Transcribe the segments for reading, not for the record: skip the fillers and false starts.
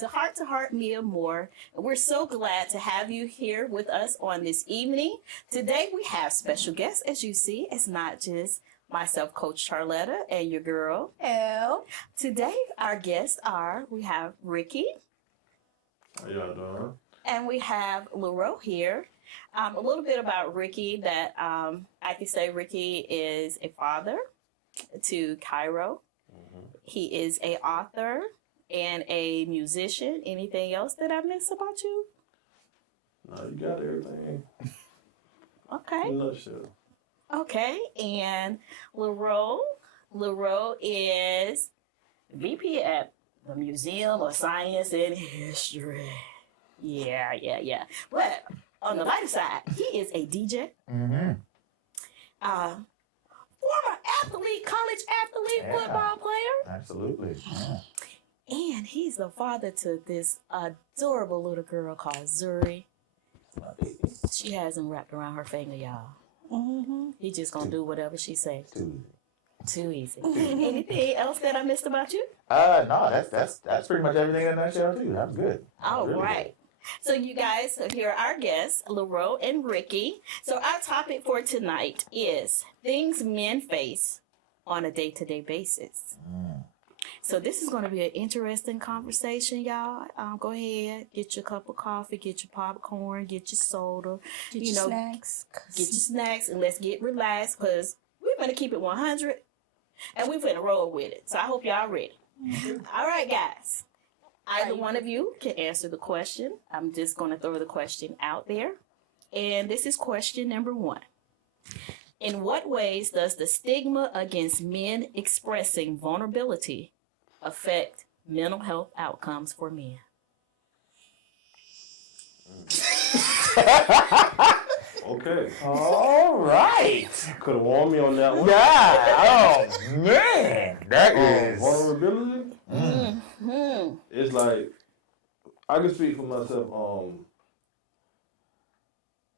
to Heart Mia Moore. And we're so glad to have you here with us on this evening. Today we have special guests, as you see. It's not just myself, Coach Charletta, and your girl, Elle. Today our guests we have Ricky. How y'all doing? And we have Leroy here. A little bit about Ricky that I can say Ricky is a father to Cairo. Mm-hmm. He is an author and a musician. Anything else that I missed about you? No, you got everything. Okay. In a nutshell. Okay, and Leroy is VP at the Museum of Science and History. Yeah. But on the lighter side, he is a DJ. Mm-hmm. Former athlete, college athlete, football player. Absolutely. Yeah. And he's the father to this adorable little girl called Zuri. My baby. She has him wrapped around her finger, y'all. Mm-hmm. He just gonna do whatever she says. Too easy. Anything else that I missed about you? No, that's pretty much everything in a nutshell too. That was good. All right. Good. So you guys, here are our guests, Leroy and Ricky. So our topic for tonight is things men face on a day-to-day basis. So this is going to be an interesting conversation, y'all. Go ahead, get your cup of coffee, get your popcorn, get your soda. Get your snacks. Get your snacks, and let's get relaxed because we're going to keep it 100, and we're going to roll with it. So I hope y'all ready. All right, guys. Either one of you can answer the question. I'm just going to throw the question out there. And this is question number 1. In what ways does the stigma against men expressing vulnerability affect mental health outcomes for men? Okay. All right. Could have warned me on that one. Yeah. Oh man, that is vulnerability. Mm-hmm. It's like I can speak for myself.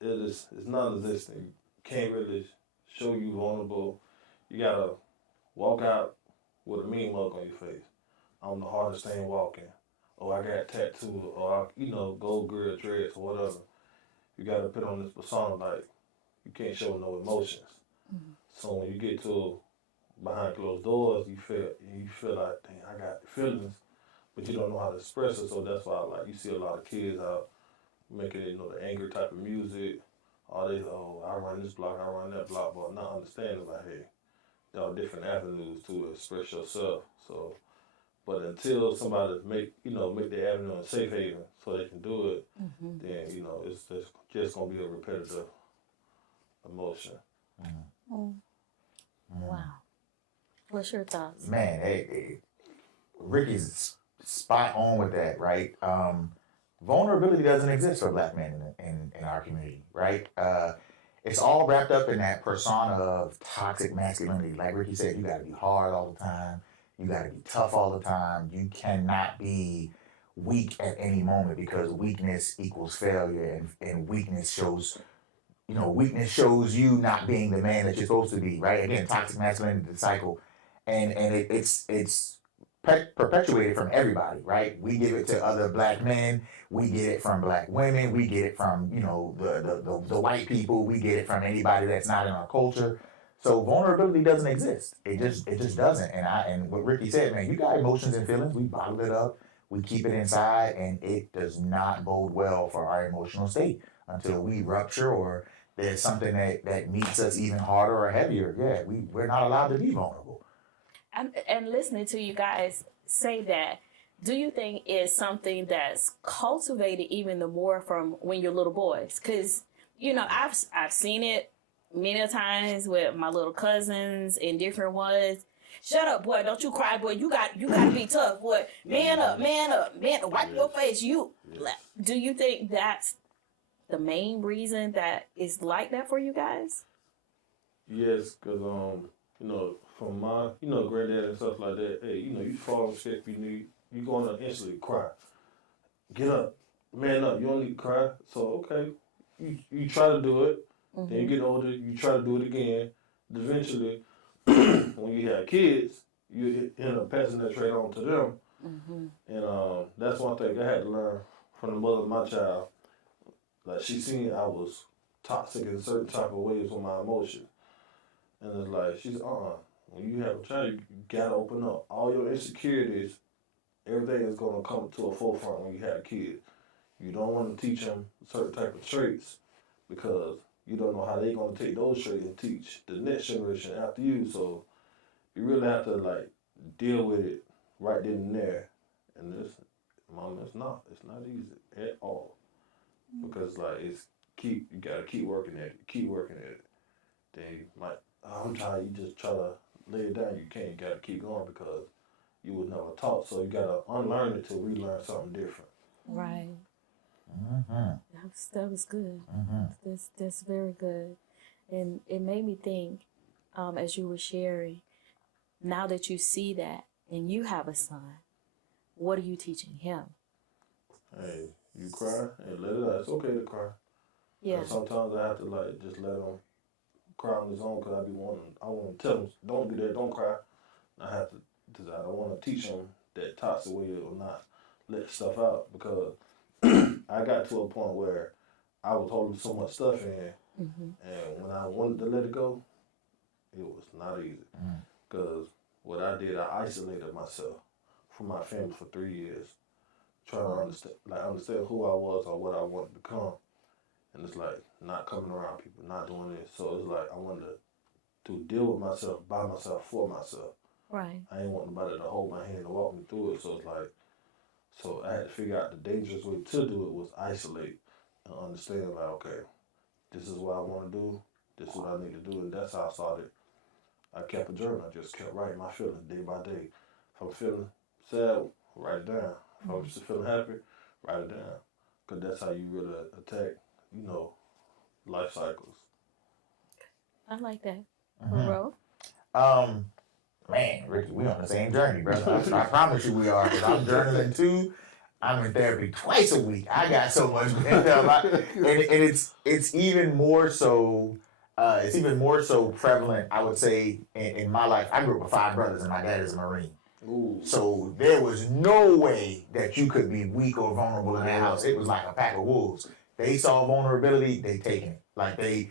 It's non-existent. You can't really show you vulnerable. You gotta walk out with a mean mug on your face. I'm the hardest thing walking. Or I got tattooed. Or gold grill dreads or whatever. You gotta put on this persona like you can't show no emotions. Mm-hmm. So when you get to behind closed doors, you feel like, dang, I got feelings, but you don't know how to express it. So that's why you see a lot of kids out making the angry type of music. I run this block, I run that block, but not understanding like, hey, there are different avenues to express yourself. So, but until somebody make the avenue a safe haven so they can do it, mm-hmm. then it's just gonna be a repetitive emotion. Mm-hmm. Mm-hmm. Wow. What's your thoughts? Man, hey, Ricky's spot on with that, right? Vulnerability doesn't exist for black men in our community, right? It's all wrapped up in that persona of toxic masculinity. Like Ricky said, you got to be hard all the time. You got to be tough all the time. You cannot be weak at any moment because weakness equals failure, and weakness shows you not being the man that you're supposed to be, right? Again, toxic masculinity, the cycle, and it's perpetuated from everybody, right? We give it to other black men, we get it from black women, we get it from the white people, we get it from anybody that's not in our culture. So vulnerability doesn't exist. It just doesn't. And what Ricky said, man, you got emotions and feelings. We bottle it up, we keep it inside, and it does not bode well for our emotional state until we rupture or there's something that meets us even harder or heavier. Yeah, we're not allowed to be vulnerable. And listening to you guys say that, do you think is something that's cultivated even the more from when you're little boys? Because, I've seen it many times with my little cousins and different ones. Shut up, boy. Don't you cry, boy. You got to be tough, boy. Man up. Wipe your face. Do you think that's the main reason that it's like that for you guys? Yes, because, from my, granddad and stuff like that, hey, you fall on shit you're going to instantly cry. Get up. Man up. You don't need to cry. So, okay, you try to do it. Mm-hmm. Then you get older, you try to do it again. Eventually, when you have kids, you end up passing that trait on to them. Mm-hmm. And that's one thing I had to learn from the mother of my child. Like, she seen I was toxic in certain type of ways with my emotions. And it's like, she's, when you have a child, you gotta open up. All your insecurities, everything is gonna come to a forefront when you have a kid. You don't want to teach them certain type of traits because you don't know how they're gonna take those traits and teach the next generation after you. So you really have to like deal with it right then and there. And this, Mom, it's not easy at all. Because like you gotta keep working at it. Then you might, I'm tired, you just try to lay it down, you can't, you gotta keep going because you was never taught. So you gotta unlearn it to relearn something different. Right. Mm-hmm. That was good. Mm-hmm. That's very good. And it made me think, as you were sharing, now that you see that and you have a son, what are you teaching him? Hey, you cry and let it out. It's okay to cry. Yeah. And sometimes I have to like just let him cry on his own because I want to tell him, don't do that, don't cry. I have to, because I don't want to teach him that toxic way or not let stuff out because I got to a point where I was holding so much stuff in, and when I wanted to let it go, it was not easy. Because what I did, I isolated myself from my family for 3 years, trying to understand who I was or what I wanted to become. And it's like not coming around people, not doing this. So it's like I wanted to deal with myself, by myself, for myself. Right. I ain't want nobody to hold my hand and walk me through it. So it's like, so I had to figure out the dangerous way to do it was isolate and understand like, okay, this is what I want to do, this is what I need to do, and that's how I started. I kept a journal. I just kept writing my feelings day by day. If I'm feeling sad, write it down. If I'm just feeling happy, write it down. Because that's how you really attack, life cycles. I like that. Bro? Man, Ricky, we on the same journey, brother. I promise you we are. Because I'm journaling too. I'm in therapy twice a week. I got so much, and it's even more so. It's even more so prevalent, I would say, in my life. I grew up with 5 brothers, and my dad is a Marine. Ooh. So there was no way that you could be weak or vulnerable in that house. It was like a pack of wolves. They saw vulnerability, they taking it. Like they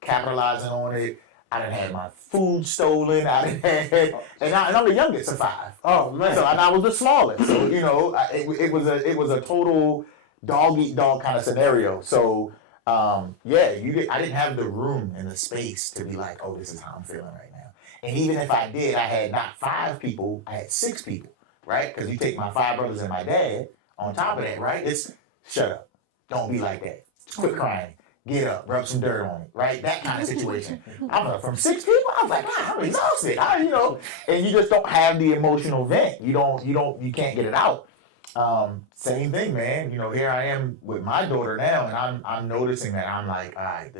capitalizing on it. I done had my food stolen. And I'm the youngest of 5. Oh man! So and I was the smallest. So it was a total dog eat dog kind of scenario. So I didn't have the room and the space to be like, oh, this is how I'm feeling right now. And even if I did, I had not 5 people, I had 6 people, right? Because you take my 5 brothers and my dad on top of that, right? It's shut up, don't be like that, quit crying. Get up, rub some dirt on it, right? That kind of situation. From 6 people, I was like, I'm exhausted. And you just don't have the emotional vent. You can't get it out. Same thing, man. Here I am with my daughter now, and I'm noticing that I'm like, all right,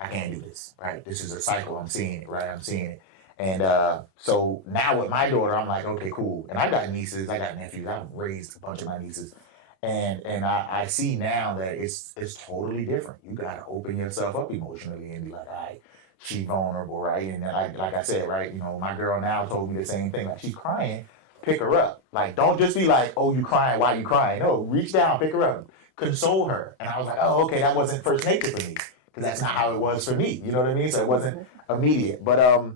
I can't do this, right? This is a cycle. I'm seeing it, right? I'm seeing it. And so now with my daughter, I'm like, okay, cool. And I got nieces, I got nephews. I've raised a bunch of my nieces. And I see now that it's totally different. You got to open yourself up emotionally and be like, all right, she's vulnerable, right? And like I said, right, my girl now told me the same thing. Like, she's crying, pick her up. Like, don't just be like, oh, you crying, why you crying? No, reach down, pick her up, console her. And I was like, oh, okay, that wasn't first nature for me. Because that's not how it was for me. You know what I mean? So it wasn't immediate. But I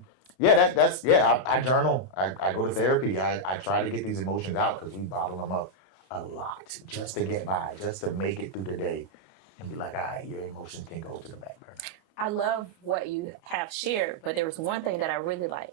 journal. I go to therapy. I try to get these emotions out because we bottle them up a lot just to get by, just to make it through the day and be like, all right, your emotions can go to the back burner. I love what you have shared, but there was one thing that I really like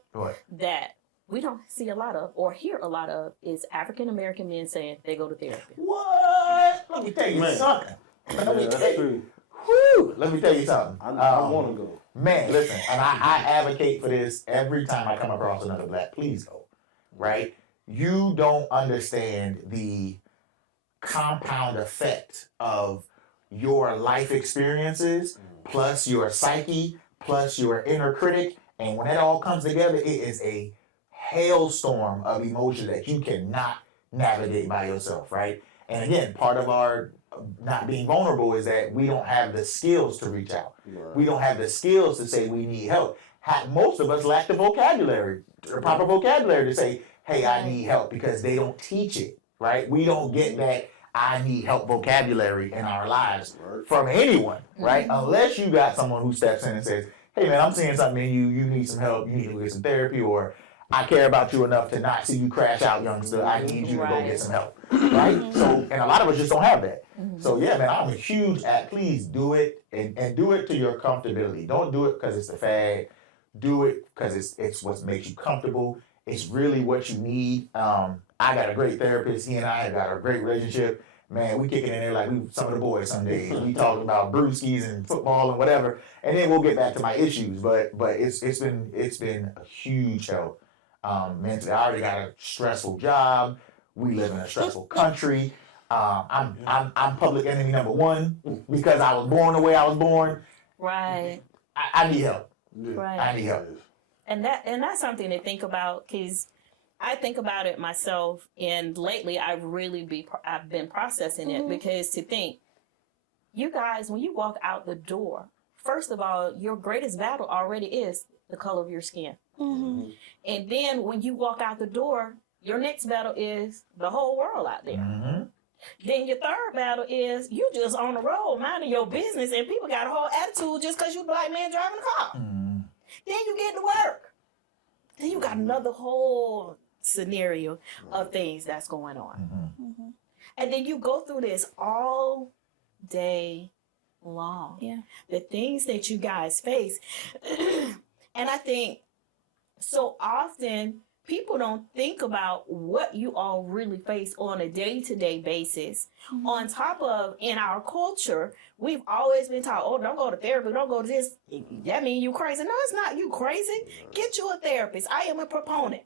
that we don't see a lot of or hear a lot of is African American men saying they go to therapy. What? Let me tell you something. Let me tell you something. I want to go. Man, listen, and I advocate for this every time I come across another Black. Please go, right? You don't understand the compound effect of your life experiences plus your psyche plus your inner critic, and when it all comes together, it is a hailstorm of emotion that you cannot navigate by yourself, right? And again, part of our not being vulnerable is that we don't have the skills to reach out. Right. We don't have the skills to say we need help. Most of us lack the vocabulary, the proper vocabulary to say, hey, I need help, because they don't teach it, right? We don't get that I need help vocabulary in our lives from anyone, right? Unless you got someone who steps in and says, hey man, I'm seeing something in you, you need some help, you need to get some therapy, or I care about you enough to not see you crash out, youngster. I need you to go get some help, right? So, and a lot of us just don't have that. So yeah, man, I'm a huge please do it, and do it to your comfortability. Don't do it because it's the fad. Do it because it's what makes you comfortable. It's really what you need. I got a great therapist. He and I have got a great relationship. Man, we kicking in there like we some of the boys some days. We talking about brewskis and football and whatever, and then we'll get back to my issues. But it's been a huge help. Mentally, I already got a stressful job. We live in a stressful country. I'm public enemy number one because I was born the way I was born. Right. I need help. Right. I need help. And that's something to think about, because I think about it myself, and lately I've been processing it, because to think, you guys, when you walk out the door, first of all, your greatest battle already is the color of your skin. And then when you walk out the door, your next battle is the whole world out there. Then your third battle is you just on the road minding your business, and people got a whole attitude just because you a black man driving a car. Then you get to work. Then you got another whole scenario of things that's going on. And then you go through this all day long. Yeah. The things that you guys face. And I think so often people don't think about what you all really face on a day-to-day basis. On top of, in our culture, we've always been taught, oh, don't go to therapy, don't go to this. That means you crazy. No, it's not you crazy. Get you a therapist. I am a proponent.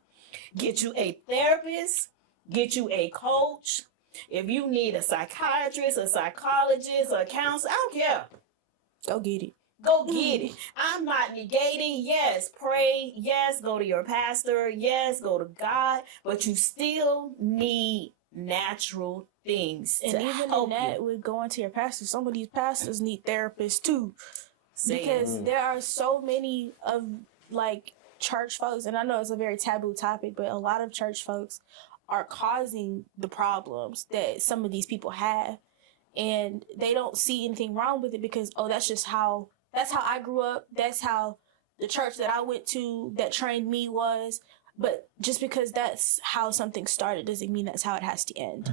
Get you a therapist. Get you a coach. If you need a psychiatrist, a psychologist, a counselor, I don't care. Go get it. Go get it. I'm not negating. Yes, pray. Yes, go to your pastor. Yes, go to God. But you still need natural things And to even help in that, you. with going to your pastor, some of these pastors need therapists too. Because Same. there are so many of like church folks, and I know it's a very taboo topic, but a lot of church folks are causing the problems that some of these people have. And they don't see anything wrong with it because, oh, that's how I grew up. That's how the church that I went to that trained me was. But just because that's how something started doesn't mean that's how it has to end.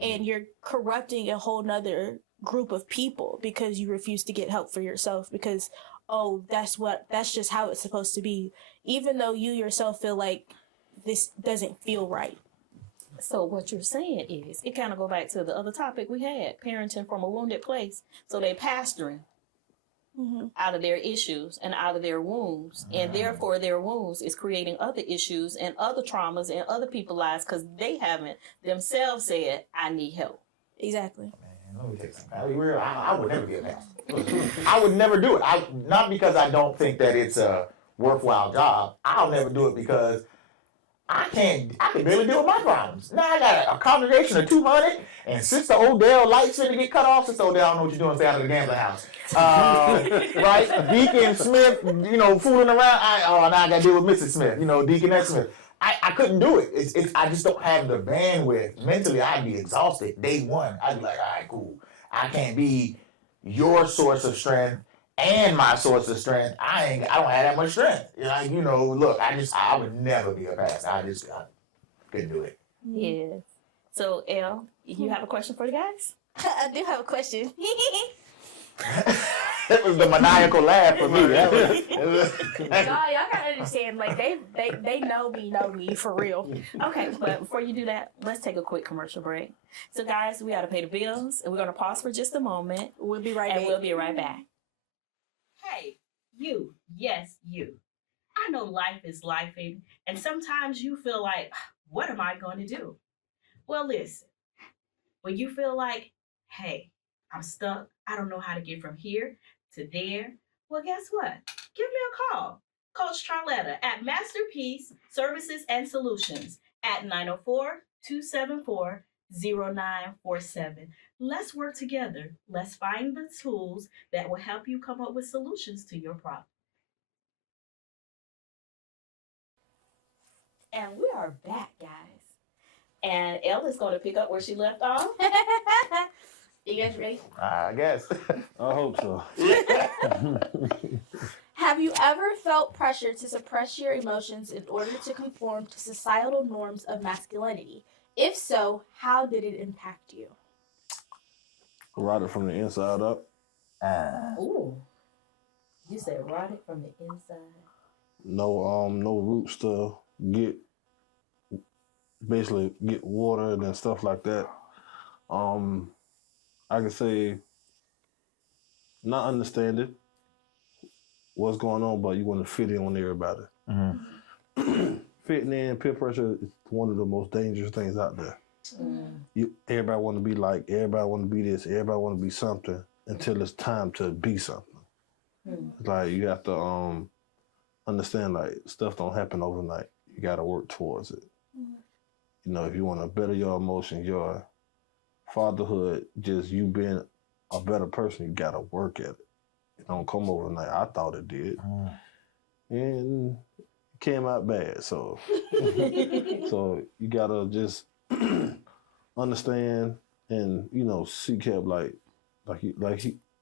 And you're corrupting a whole nother group of people because you refuse to get help for yourself because, oh, that's just how it's supposed to be. Even though you yourself feel like this doesn't feel right. So what you're saying is, it kind of go back to the other topic we had, parenting from a wounded place. So they pastoring out of their issues and out of their wounds. And therefore their wounds is creating other issues and other traumas in other people's lives because they haven't themselves said, I need help. Exactly. Man, let me take some. I would never be a pastor. I would never do it. Not because I don't think that it's a worthwhile job. I'll never do it because I can barely deal with my problems. Now I got a congregation of 200, and Sister Odell lights finna get cut off. Sister Odell, I don't know what you're doing, stay out of the gambling house. Right? Deacon Smith, fooling around. Now I got to deal with Mrs. Smith, Deaconess Smith. I couldn't do it. I just don't have the bandwidth. Mentally, I'd be exhausted. Day one, I'd be like, all right, cool. I can't be your source of strength and my source of strength. I don't have that much strength. Look, I would never be a pastor. I couldn't do it. Yes. So, Elle, you have a question for the guys? I do have a question. That was the maniacal laugh for me. Y'all gotta understand, like they know me for real. Okay, but before you do that, let's take a quick commercial break. So, guys, we got to pay the bills, and we're going to pause for just a moment. We'll be right And back. we'll be right back. Hey, you. Yes, you. I know life is lifing, and sometimes you feel like, what am I going to do? Well, listen. When you feel like, hey, I'm stuck, I don't know how to get from here to there, well, guess what? Give me a call. Coach Charletta at Masterpiece Services and Solutions at 904-274-0947. Let's work together. Let's find the tools that will help you come up with solutions to your problem. And we are back, guys. And Elle is going to pick up where she left off. You guys ready? I guess. I hope so. Have you ever felt pressure to suppress your emotions in order to conform to societal norms of masculinity? If so, how did it impact you? Ride it from the inside up. Ooh. You said ride it from the inside. No roots to get water and stuff like that. I can say not understanding what's going on, but you want to fit in with everybody. Mm-hmm. Fitting in, peer pressure is one of the most dangerous things out there. Everybody want to be like, everybody want to be this, everybody want to be something until it's time to be something. Like you have to understand, like, stuff don't happen overnight. You got to work towards it. You know, if you want to better your emotions, your fatherhood, just you being a better person, you got to work at it. It don't come overnight. I thought it did. And it came out bad. So, so you got to just understand and, you know, seek help. Like he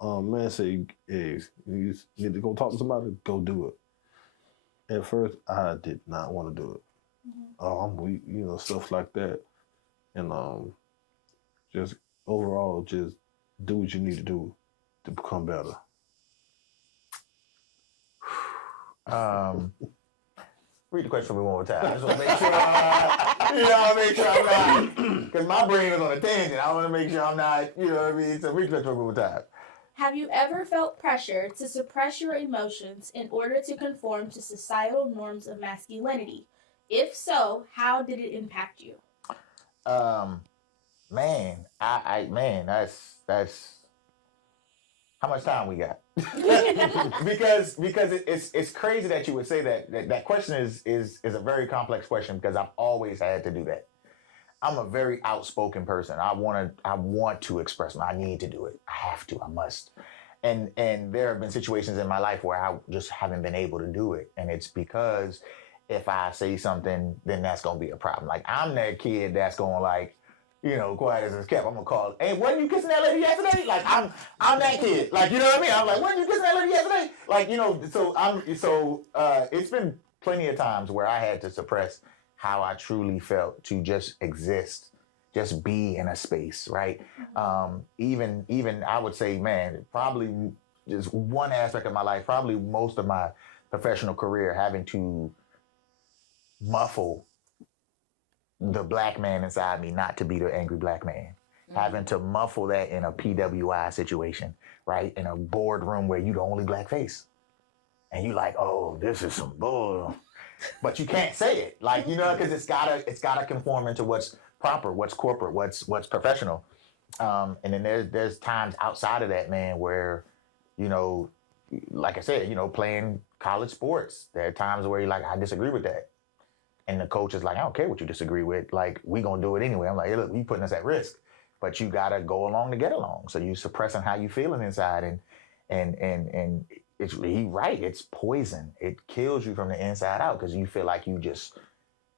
man said, hey, you need to go talk to somebody, go do it. At first, I did not want to do it. Oh, I'm weak, you know, stuff like that. And just overall, just do what you need to do to become better. Read the question for me one more time. I just want to make sure, make sure I'm not, because my brain is on a tangent. I want to make sure I'm not, you know what I mean? So read the question for me one more time. Have you ever felt pressure to suppress your emotions in order to conform to societal norms of masculinity? If so, how did it impact you? Man, that's how much time we got? because it's crazy that you would say that. That question is a very complex question because I've always had to do that. I'm a very outspoken person. I want to express I need to do it. I have to. I must. And there have been situations in my life where I just haven't been able to do it, and it's because if I say something, then that's gonna be a problem. Like I'm that kid that's going like, you know, quiet as it's kept. I'm gonna call, hey, wasn't you kissing that lady yesterday? Like I'm that kid. Like, you know what I mean? I'm like, wasn't you kissing that lady yesterday? Like, you know, so it's been plenty of times where I had to suppress how I truly felt to just exist, just be in a space, right? Even I would say, man, probably just one aspect of my life, probably most of my professional career, having to muffle the black man inside me not to be the angry black man. Having to muffle that in a PWI situation, right? In a boardroom where you the only black face. And you like, oh, this is some bull. But you can't say it. Like, you know, because it's gotta conform into what's proper, what's corporate, what's professional. And then there's times outside of that, man, where, you know, like I said, you know, playing college sports, there are times where you're like, I disagree with that. And the coach is like, I don't care what you disagree with. Like, we gonna do it anyway. I'm like, hey, look, you putting us at risk. But you gotta go along to get along. So you suppressing how you feeling inside, and it's he right. It's poison. It kills you from the inside out because you feel like you just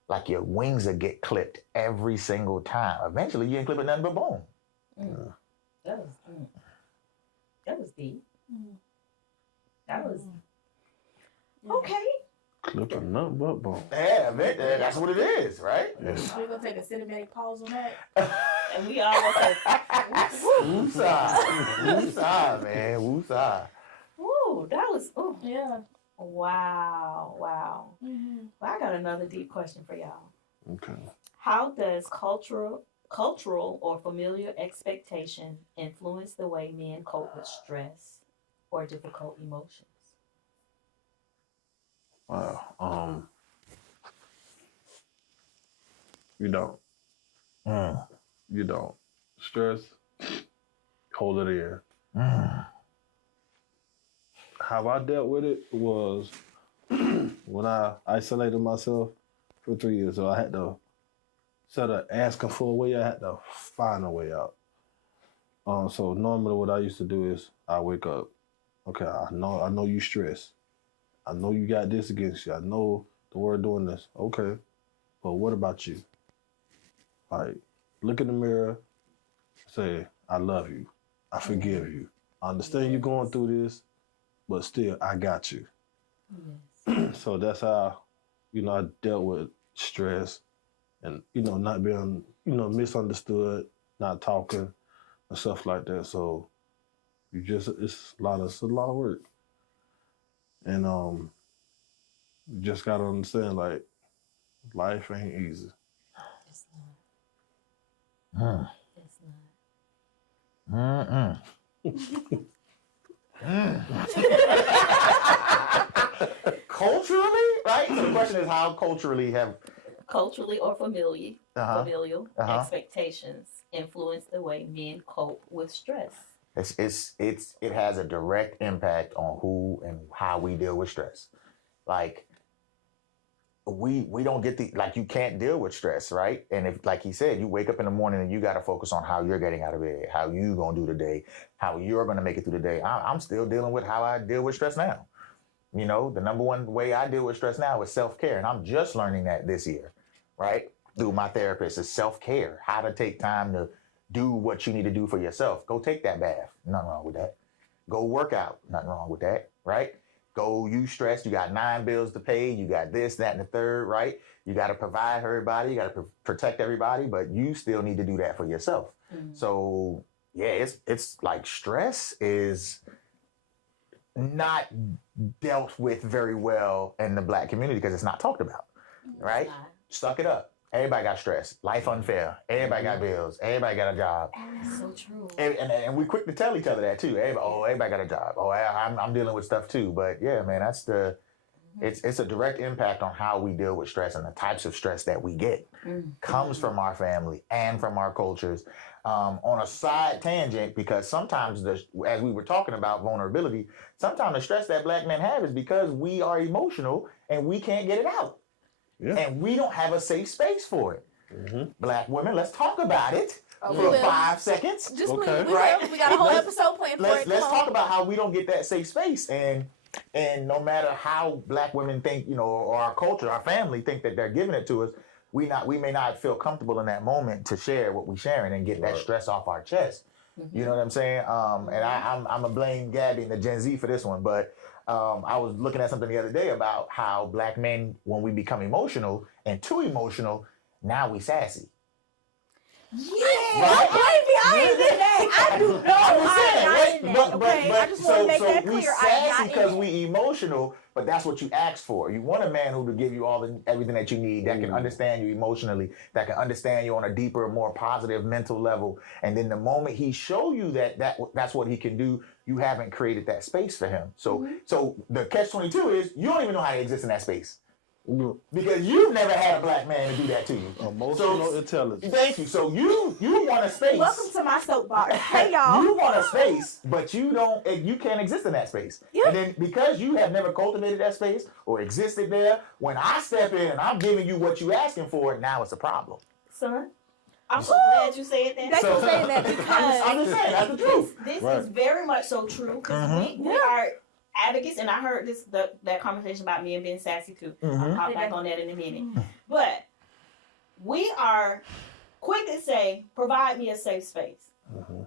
like your wings will get clipped every single time. Eventually, you ain't clipping nothing but bone. That was deep. That was Okay. Clipping nothing but bone. Yeah, that's what it is, right? Yes. We're going to take a cinematic pause on that. and we all was like, Woosah, man, woosah. ooh, that was, ooh. Yeah. Wow. Well, I got another deep question for y'all. Okay. How does cultural or familiar expectation influence the way men cope with stress or difficult emotions? Wow. You don't. You don't. Stress, hold it in. How I dealt with it was when I isolated myself for 3 years. So I had to, instead of asking for a way, I had to find a way out. So normally what I used to do is I wake up. Okay, I know you stressed. I know you got this against you. I know the word doing this. Okay. but what about you? Like, look in the mirror, say, I love you. I forgive you. I understand you're going through this, but still, I got you. Yes. So that's how, I dealt with stress and, not being, misunderstood, not talking and stuff like that. So it's a lot of work. And you just gotta understand, like, life ain't easy. It's not. It's not. Culturally, right? So the question is how culturally or familial expectations influence the way men cope with stress. It has a direct impact on who and how we deal with stress. Like we don't get you can't deal with stress, right? And if, like he said, you wake up in the morning and you got to focus on how you're getting out of bed, how you gonna do the day, how you're gonna make it through the day. I'm still dealing with how I deal with stress now. The number one way I deal with stress now is self-care, and I'm just learning that this year, right? Through my therapist, is self-care, how to take time to do what you need to do for yourself. Go take that bath. Nothing wrong with that. Go work out. Nothing wrong with that, right? Go, you stressed, you got 9 bills to pay, you got this, that, and the third, right? You got to provide for everybody, you got to protect everybody, but you still need to do that for yourself. Mm-hmm. So, yeah, it's like stress is not dealt with very well in the Black community because it's not talked about, right? Suck it up. Everybody got stress. Life unfair. Everybody got bills. Everybody got a job. That's so true. And we quick to tell each other that too. Everybody got a job. I'm dealing with stuff too. But yeah, man, that's it's a direct impact on how we deal with stress, and the types of stress that we get comes from our family and from our cultures. On a side tangent, because sometimes as we were talking about vulnerability, sometimes the stress that Black men have is because we are emotional and we can't get it out. Yeah. And we don't have a safe space for it. Mm-hmm. Black women, let's talk about it for 5 seconds. Just okay. We got a whole episode planned for it. Let's talk about how we don't get that safe space. And no matter how Black women think, or our culture, our family think that they're giving it to us, we may not feel comfortable in that moment to share what we're sharing and get that stress off our chest. Mm-hmm. You know what I'm saying? And I'm gonna blame Gabby and the Gen Z for this one, but I was looking at something the other day about how Black men, when we become emotional and too emotional, now we sassy. Yeah, right? I ain't in that. I do know. I'm not in that. Okay, I just want to make that clear. We sassy because we emotional, but that's what you ask for. You want a man who to give you everything that you need, that can understand you emotionally, that can understand you on a deeper, more positive mental level. And then the moment he show you that's what he can do, you haven't created that space for him. So the catch-22 is you don't even know how to exist in that space. Because you've never had a Black man to do that to you. Emotional intelligence. Thank you. So you want a space. Welcome to my soapbox. Hey y'all. You want a space, but you can't exist in that space. Yep. And then because you have never cultivated that space or existed there, when I step in and I'm giving you what you asking for, now it's a problem. Son, I'm so glad you said that. Thank you for saying that because I'm just saying that's the truth. This is very much so true because we are advocates, and I heard that conversation about men being sassy too. I'll hop back on that in a minute. But we are quick to say, provide me a safe space.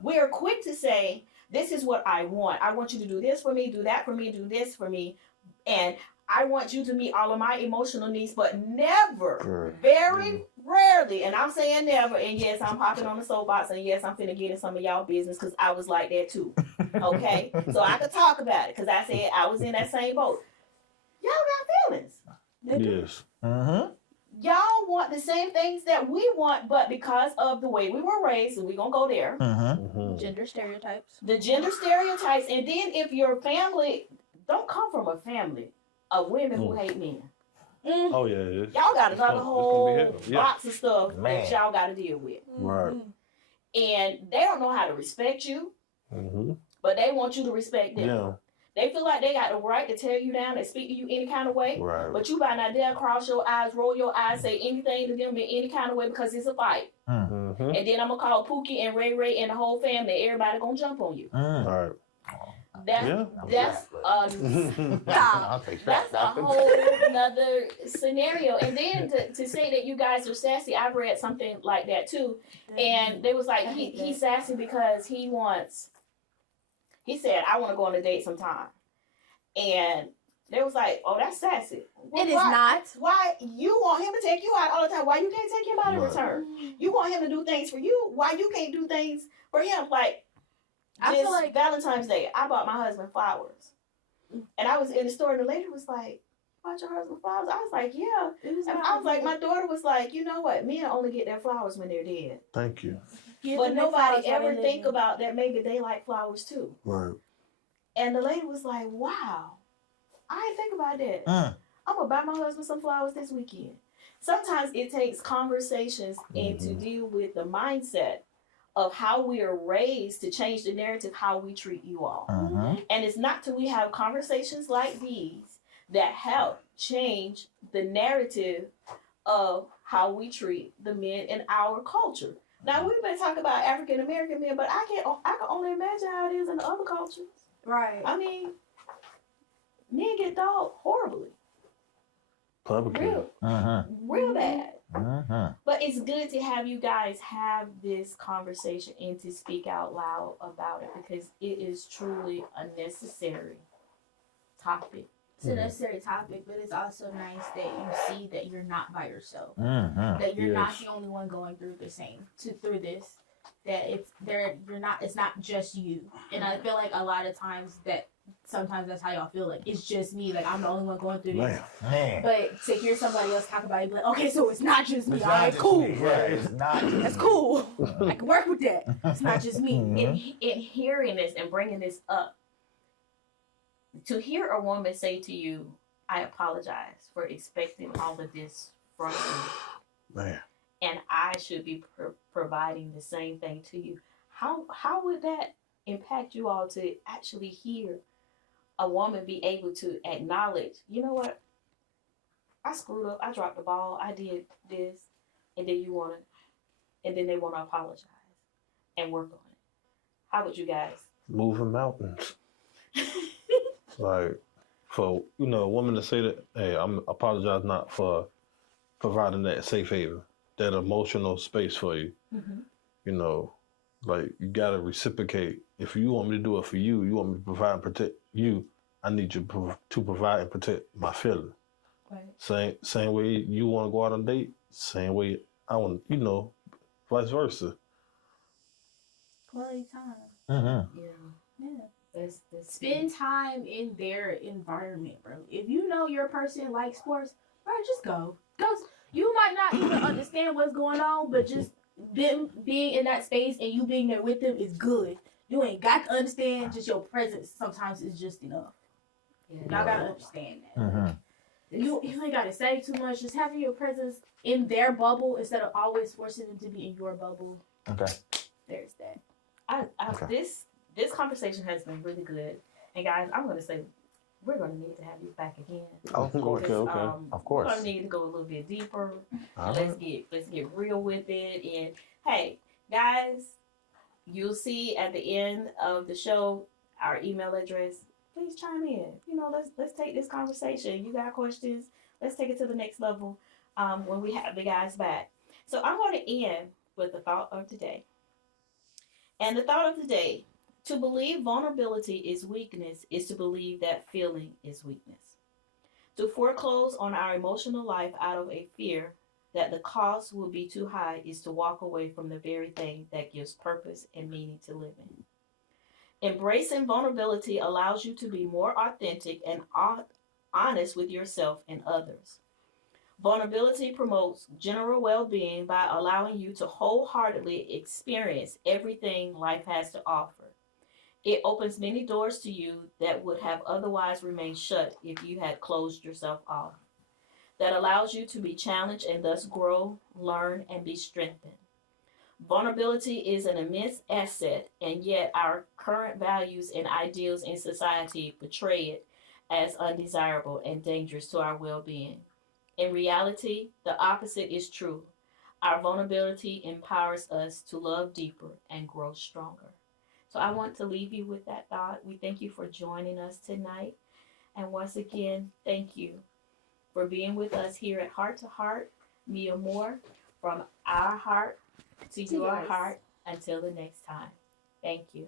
We are quick to say, this is what I want. I want you to do this for me, do that for me, do this for me. And I want you to meet all of my emotional needs, but never, very rarely, and I'm saying never, and yes, I'm hopping on the soapbox, and yes, I'm finna get in some of y'all business because I was like that too. Okay? So I could talk about it because I said I was in that same boat. Y'all got feelings. Yes. Y'all want the same things that we want, but because of the way we were raised, and we're going to go there. Gender stereotypes. The gender stereotypes, and then if your family, don't come from a family of women who hate men. Oh, yeah. Y'all got another whole box of stuff that y'all got to deal with. Right. And they don't know how to respect you, but they want you to respect them. Yeah. They feel like they got the right to tear you down and speak to you any kind of way. Right. But you might not dare cross your eyes, roll your eyes, say anything to them in any kind of way because it's a fight. And then I'm going to call Pookie and Ray Ray and the whole family. Everybody going to jump on you. Right. That, Yeah. that's I'll take that's that. a whole nother scenario. And then to say that you guys are sassy, I've read something like that too. And they was like, he's sassy because he said, I want to go on a date sometime. And they was like, oh, that's sassy. Well, It is not. Why you want him to take you out all the time? Why you can't take him out in Right. return? You want him to do things for you. Why you can't do things for him? Like, I feel this like Valentine's Day, I bought my husband flowers. And I was in the store and the lady was like, bought your husband flowers? I was like, yeah. It was And I was like, my daughter was like, you know what? Men only get their flowers when they're dead. Thank you. But nobody ever think about that maybe they like flowers too. Right. And the lady was like, wow, I didn't think about that. Mm. I'm going to buy my husband some flowers this weekend. Sometimes it takes conversations and to deal with the mindset of how we are raised to change the narrative, how we treat you all. Mhm. And it's not till we have conversations like these that help change the narrative of how we treat the men in our culture. Now, we've been talking about African American men, but I can only imagine how it is in the other cultures. Right. I mean, men get dogged horribly, Publicly. real bad. Mhm. But it's good to have you guys have this conversation and to speak out loud about it because it is truly a necessary topic. It's a necessary topic, but it's also nice that you see that you're not by yourself. Mhm. That you're not Yes. the only one going through through this. That it's not just you. And I feel like a lot of times sometimes that's how y'all feel, like it's just me, like I'm the only one going through this. Man. Man. But to hear somebody else talk about it, be like, okay, so it's not just me. It's All not right, just cool. me. Yeah, it's not just That's me. cool. I can work with that. It's not just me. Mhm. In hearing this and bringing this up, to hear a woman say to you, I apologize for expecting all of this from you, Man. and I should be providing the same thing to you. How would that impact you all to actually hear a woman be able to acknowledge, you know what, I screwed up, I dropped the ball, I did this, and then they want to apologize and work on it. How would you guys? Moving mountains. Like, for, a woman to say that, hey, I'm apologize not for providing that safe haven, that emotional space for you. Like, you got to reciprocate. If you want me to do it for you, you want me to provide and protect you, I need you to provide and protect my feelings. Right. Same way you want to go out on a date, same way I want, vice versa. Quality time. Mhm. Yeah. Yeah. That's Spend time in their environment, bro. If you know your person likes sports, bro, just go. Because you might not even understand what's going on, but just them being in that space and you being there with them is good. You ain't got to understand, just your presence sometimes is just enough. Yeah. Y'all got to understand that. Mhm. You ain't got to say too much. Just having your presence in their bubble instead of always forcing them to be in your bubble. Okay. There's that. Okay. This conversation has been really good, and guys, I'm gonna say we're gonna need to have you back again. Of course. Because, Okay. Of course. We're gonna need to go a little bit deeper. All Let's right. get real with it. And hey, guys, you'll see at the end of the show our email address. Please chime in. Let's take this conversation. You got questions? Let's take it to the next level when we have the guys back. So I'm going to end with the thought of the day. And the thought of the day: to believe vulnerability is weakness is to believe that feeling is weakness. To foreclose on our emotional life out of a fear that the cost will be too high is to walk away from the very thing that gives purpose and meaning to living. Embracing vulnerability allows you to be more authentic and honest with yourself and others. Vulnerability promotes general well-being by allowing you to wholeheartedly experience everything life has to offer. It opens many doors to you that would have otherwise remained shut if you had closed yourself off. That allows you to be challenged and thus grow, learn, and be strengthened. Vulnerability is an immense asset, and yet our current values and ideals in society portray it as undesirable and dangerous to our well-being. In reality, the opposite is true. Our vulnerability empowers us to love deeper and grow stronger. So I want to leave you with that thought. We thank you for joining us tonight. And once again, thank you for being with us here at Heart to Heart. Mia Moore, from our heart to your heart. Until the next time. Thank you.